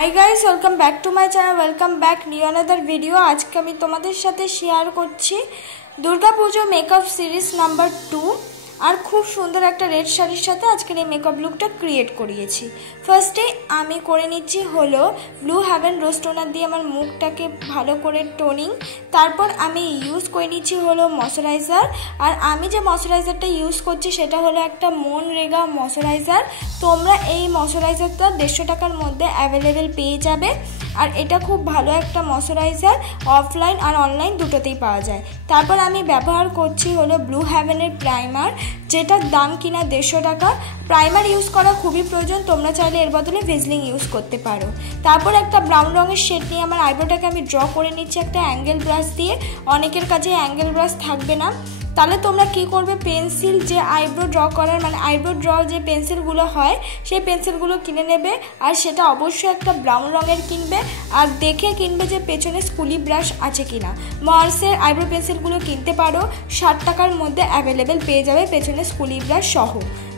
High guys welcome back to my channel welcome back new another video. आज के আমি তোমাদের সাথে শেয়ার করছি দুর্গাপুজো মেকআপ সিরিজ নাম্বার 2 আর খুব সুন্দর একটা রেড শাড়ির সাথে আজকের এই মেকআপ লুকটা ক্রিয়েট করিয়েছি। ফার্স্টে আমি করে নিচ্ছি হলো ব্লু হেভেন রোজ টোনার দিয়ে আমার মুখটাকে ভালো করে টোনিং। তারপর আমি ইউজ করে নিচ্ছি হলো ময়শ্চারাইজার, আর আমি যে ময়শ্চারাইজারটা ইউজ করছি সেটা হলো একটা মনরেগা ময়শ্চারাইজার। তোমরা এই ময়শ্চারাইজারটা 150 টাকার মধ্যে অ্যাভেলেবেল পেয়ে যাবে। আর এটা খুব ভালো একটা ময়শ্চারাইজার, অফলাইন আর অনলাইন দুটোতেই পাওয়া যায়। তারপর আমি ব্যবহার করছি হলো ব্লু হেভেনের প্রাইমার, যেটার দাম কিনা 150 টাকা। প্রাইমার ইউজ করা খুবই প্রয়োজন, তোমরা চাইলে এর বদলে ভেজলিং ইউজ করতে পারো। তারপর একটা ব্রাউন রঙের শেড নিয়ে আমার আইব্রোটাকে আমি ড্র করে নিচ্ছি একটা অ্যাঙ্গেল ব্রাশ দিয়ে। অনেকের কাছে অ্যাঙ্গেল ব্রাশ থাকবে না, তাহলে তোমরা কি করবে, পেন্সিল যে আইব্রো ড্র করার মানে আইব্রো ড্র যে পেন্সিলগুলো হয় সেই পেন্সিলগুলো কিনে নেবে, আর সেটা অবশ্যই একটা ব্রাউন রঙের কিনবে। আর দেখে কিনবে যে পেছনে স্কুলি ব্রাশ আছে কিনা। মার্সের আইব্রো পেন্সিলগুলো কিনতে পারো, 60 টাকার মধ্যে অ্যাভেলেবেল পেয়ে যাবে পেছনে স্কুলি ব্রাশ সহ।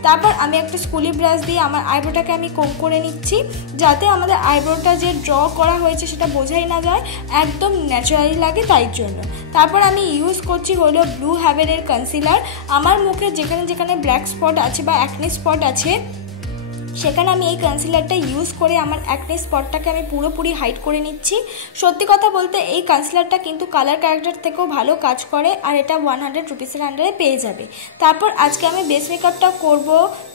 তারপর আমি একটা স্কুলি ব্রাশ দিয়ে আমার আইব্রোটাকে আমি কোম করে নিচ্ছি, যাতে আমাদের আইব্রোটা যে ড্র করা হয়েছে সেটা বোঝাই না যায়, একদম ন্যাচারালি লাগে তাই জন্য। তারপর আমি ইউজ করছি হলো ব্লু হেভেনের কনসিলার। আমার মুখে যেখানে যেখানে ব্ল্যাক স্পট আছে বা অ্যাকনে স্পট আছে সেখানে আমি এই কনসিলারটা ইউজ করে আমার অ্যাকনে স্পটটাকে আমি পুরোপুরি হাইড করে নিচ্ছি। সত্যি কথা বলতে এই কনসিলারটা কিন্তু কালার ক্যারেক্টার থেকেও ভালো কাজ করে, আর এটা 100 রুপিসের আন্ডারে পেয়ে যাবে। তারপর আজকে আমি বেস মেকআপটা করব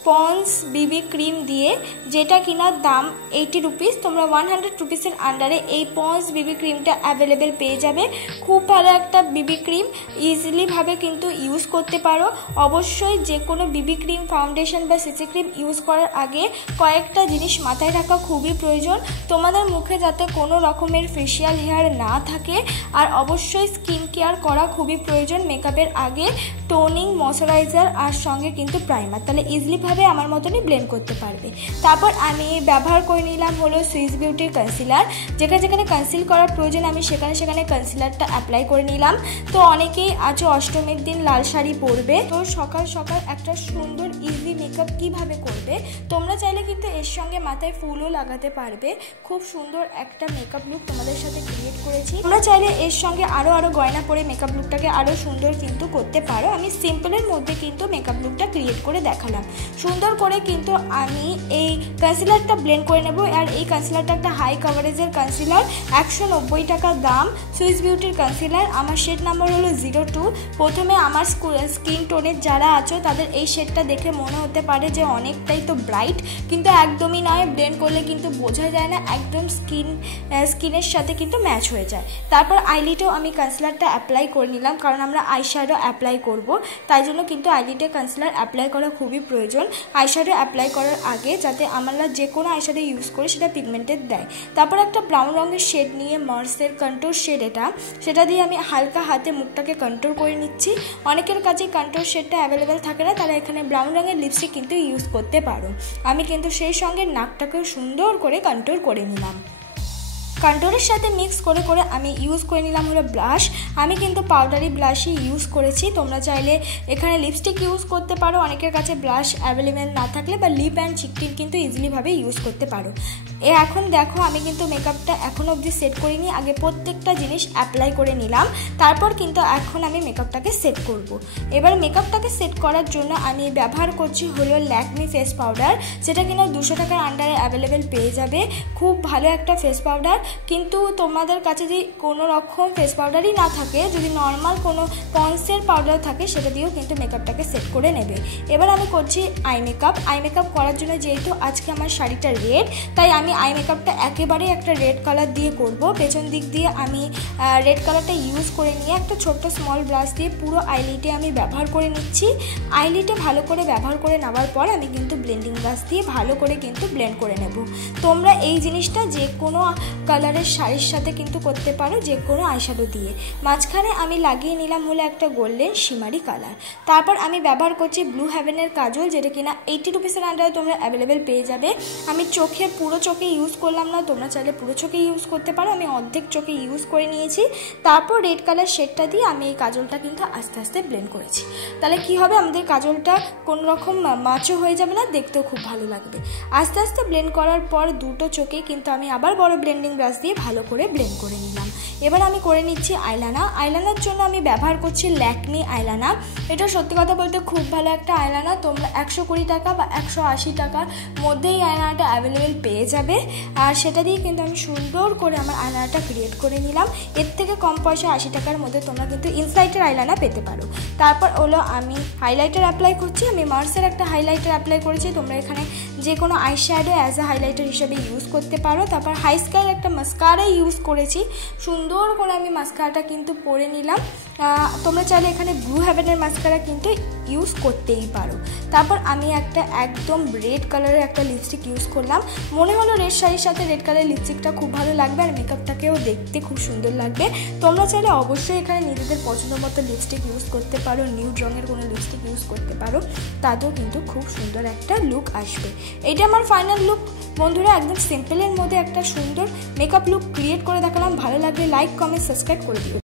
পন্স বিবি ক্রিম দিয়ে, যেটা কিনার দাম 80 রুপিস। তোমরা 100 রুপিসের আন্ডারে এই পন্স বিবি ক্রিমটা অ্যাভেলেবেল পেয়ে যাবে। খুব ভালো একটা বিবি ক্রিম, ইজিলিভাবে কিন্তু ইউজ করতে পারো। অবশ্যই যে কোনো বিবি ক্রিম, ফাউন্ডেশন বা সিসি ক্রিম ইউজ করার আগে কয়েকটা জিনিস মাথায় রাখা খুবই প্রয়োজন। তোমাদের মুখে যাতে কোনো রকমের ফেশিয়াল হেয়ার না থাকে, আর অবশ্যই স্কিন কেয়ার করা খুবই প্রয়োজন মেকআপের আগে। টোনিং, ময়শ্চারাইজার আর সঙ্গে কিন্তু প্রাইমার, তাহলে ইজিলিভাবে আমার মতনই ব্লেন্ড করতে পারবে। তারপর আমি ব্যবহার করে নিলাম হলো সুইস বিউটির কনসিলার। যেখানে যেখানে কনসিল করার প্রয়োজন আমি সেখানে সেখানে কনসিলারটা অ্যাপ্লাই করে নিলাম। তো অনেকেই আজও অষ্টমীর দিন লাল শাড়ি পরবে, তো সকাল সকাল একটা সুন্দর ইজি মেকআপ কিভাবে করবে, তোমরা চাইলে কিন্তু এর সঙ্গে মাথায় ফুলও লাগাতে পারবে। খুব সুন্দর একটা মেকআপ লুক তোমাদের সাথে ক্রিয়েট করেছি। তোমরা চাইলে এর সঙ্গে আরও গয়না পরে মেকআপ লুকটাকে আরও সুন্দর কিন্তু করতে পারো। আমি সিম্পলের মধ্যে কিন্তু মেকআপ লুকটা ক্রিয়েট করে দেখালাম। সুন্দর করে কিন্তু আমি এই কনসিলারটা ব্লেন্ড করে নেব। আর এই কনসিলারটা একটা হাই কভারেজের কনসিলার, 190 টাকা দাম। সুইস বিউটির কনসিলার, আমার শেড নাম্বার হলো 02। প্রথমে আমার স্কিন টোনের যারা আছো তাদের এই শেডটা দেখে মনে হতে পারে যে অনেকটাই তো ব্রাইট, কিন্তু একদমই নয়। ব্লেন্ড করলে কিন্তু বোঝা যায় না, একদম স্কিনের সাথে কিন্তু ম্যাচ হয়ে যায়। তারপর আইলিটেও আমি কনসিলারটা অ্যাপ্লাই করে নিলাম, কারণ আমরা আইশ্যাডো অ্যাপ্লাই করব, তাই জন্য কিন্তু আইলিটে কনসিলার অ্যাপ্লাই করা খুবই প্রয়োজন আইশ্যাডো অ্যাপ্লাই করার আগে, যাতে আমরা যে কোনো আইশ্যাডো ইউজ করি সেটা পিগমেন্টেড দেয়। তারপর একটা ব্রাউন রঙের শেড নিয়ে, মার্সের কন্ট্রোল শেড এটা, সেটা দিয়ে আমি হালকা হাতে মুখটাকে কন্ট্রোল করে নিচ্ছি। অনেকের কাছে কন্ট্রোল শেডটা অ্যাভেলেবেল থাকে না, তারা এখানে ব্রাউন রঙের লিপস্টিক কিন্তু ইউজ করতে পারো। আমি কিন্তু সেই সঙ্গে নাকটাকেও সুন্দর করে কন্ট্রোল করে নিলাম। কন্ট্রোলের সাথে মিক্স করে করে আমি ইউজ করে নিলাম হলো ব্লাশ। আমি কিন্তু পাউডারি ব্লাশই ইউজ করেছি, তোমরা চাইলে এখানে লিপস্টিক ইউজ করতে পারো অনেকের কাছে ব্লাশ অ্যাভেলেবেল না থাকলে, বা লিপ অ্যান্ড চিক টিন কিন্তু ইজিলিভাবে ইউজ করতে পারো। এখন দেখো আমি কিন্তু মেকআপটা এখনও অবধি সেট করিনি, আগে প্রত্যেকটা জিনিস অ্যাপ্লাই করে নিলাম, তারপর কিন্তু এখন আমি মেকআপটাকে সেট করব। এবার মেকআপটাকে সেট করার জন্য আমি ব্যবহার করছি হলো ল্যাকমি ফেস পাউডার, যেটা কিনা 200 টাকার আন্ডারে অ্যাভেলেবেল পেয়ে যাবে। খুব ভালো একটা ফেস পাউডার, কিন্তু তোমাদের কাছে যদি কোনো রকম ফেস পাউডারই না থাকে, যদি নর্মাল কোনো পন্সের পাউডার থাকে সেটা দিয়েও কিন্তু মেকআপটাকে সেট করে নেবে। এবার আমি করছি আই মেকআপ করার জন্য, যেহেতু আজকে আমার শাড়িটা রেড, তাই আমি আই মেকআপটা একেবারে একটা রেড কালার দিয়ে করব। পেছন দিক দিয়ে আমি রেড কালারটা ইউজ করে নিয়ে একটা ছোট্ট স্মল ব্রাশ দিয়ে পুরো আইলিটে আমি ব্যবহার করে নিচ্ছি। আইলিটে ভালো করে ব্যবহার করে নেওয়ার পর আমি কিন্তু ব্লেন্ডিং ব্রাশ দিয়ে ভালো করে কিন্তু ব্লেন্ড করে নেব। তোমরা এই জিনিসটা যে কোনো কালারের শাড়ির সাথে কিন্তু করতে পারো, যে কোনো আইশ্যাডো দিয়ে। মাঝখানে আমি লাগিয়ে নিলাম হলো একটা গোল্ডেন শিমারি কালার। তারপর আমি ব্যবহার করছি ব্লু হেভেনের কাজল, যেটা কিনা 80 রুপিসের আন্ডারে তোমরা অ্যাভেলেবেল পেয়ে যাবে। আমি পুরো চোখে চোখে ইউজ করলাম না, তোমরা চাইলে পুরো চোখে ইউজ করতে পারো। আমি অর্ধেক চোখে ইউজ করে নিয়েছি। তারপর রেড কালার শেডটা দিয়ে আমি এই কাজলটা কিন্তু আস্তে আস্তে ব্লেন্ড করেছি। তাহলে কি হবে, আমাদের কাজলটা কোনো রকম মাচও হয়ে যাবে না, দেখতেও খুব ভালো লাগবে। আস্তে আস্তে ব্লেন্ড করার পর দুটো চোখেই কিন্তু আমি আবার বড় ব্লেন্ডিং ব্রাশ দিয়ে ভালো করে ব্লেন্ড করে নিলাম। এবার আমি করে নিচ্ছি আইলানা। আইলানার জন্য আমি ব্যবহার করছি ল্যাকমি আইলানা। এটা সত্যি কথা বলতে খুব ভালো একটা আইলানা। তোমরা 120 টাকা বা 180 টাকার মধ্যে এই আইলানাটা অ্যাভেলেবেল পেয়ে যাবে। আর সেটা দিয়ে কিন্তু আমি সুন্দর করে আমার আইলানাটা ক্রিয়েট করে নিলাম। এর থেকে কম পয়সা 80 টাকার মধ্যে তোমরা কিন্তু ইনসাইটের আইলানা পেতে পারো। তারপর হলো আমি হাইলাইটার অ্যাপ্লাই করছি। আমি মার্সের একটা হাইলাইটার অ্যাপ্লাই করেছি। তোমরা এখানে যে কোনো eye shadow as a highlighter হিসেবে ইউজ করতে পারো। তারপর হাই স্কাইয়ের একটা মাস্কারা ইউজ করেছি। সুন্দর করে আমি মাস্কারাটা কিন্তু পরে নিলাম। তোমরা চাইলে এখানে ব্লু হেভেনের মাস্কারা কিন্তু ইউজ করতেই পারো। তারপর আমি একটা একদম রেড কালারের একটা লিপস্টিক ইউজ করলাম। মনে হলো রেড শাড়ির সাথে রেড কালারের লিপস্টিকটা খুব ভালো লাগবে আর মেকআপটাকেও দেখতে খুব সুন্দর লাগবে। তোমরা চাইলে অবশ্যই এখানে নিজেদের পছন্দ মতো লিপস্টিক ইউজ করতে পারো, নিউড রঙের কোনো লিপস্টিক ইউজ করতে পারো, তাতেও কিন্তু খুব সুন্দর একটা লুক আসবে। এইটা আমার ফাইনাল লুক বন্ধুরা। একদম সিম্পলের মধ্যে একটা সুন্দর মেকআপ লুক ক্রিয়েট করে দেখালাম। ভালো লাগলে লাইক, কমেন্ট, সাবস্ক্রাইব করে দিও।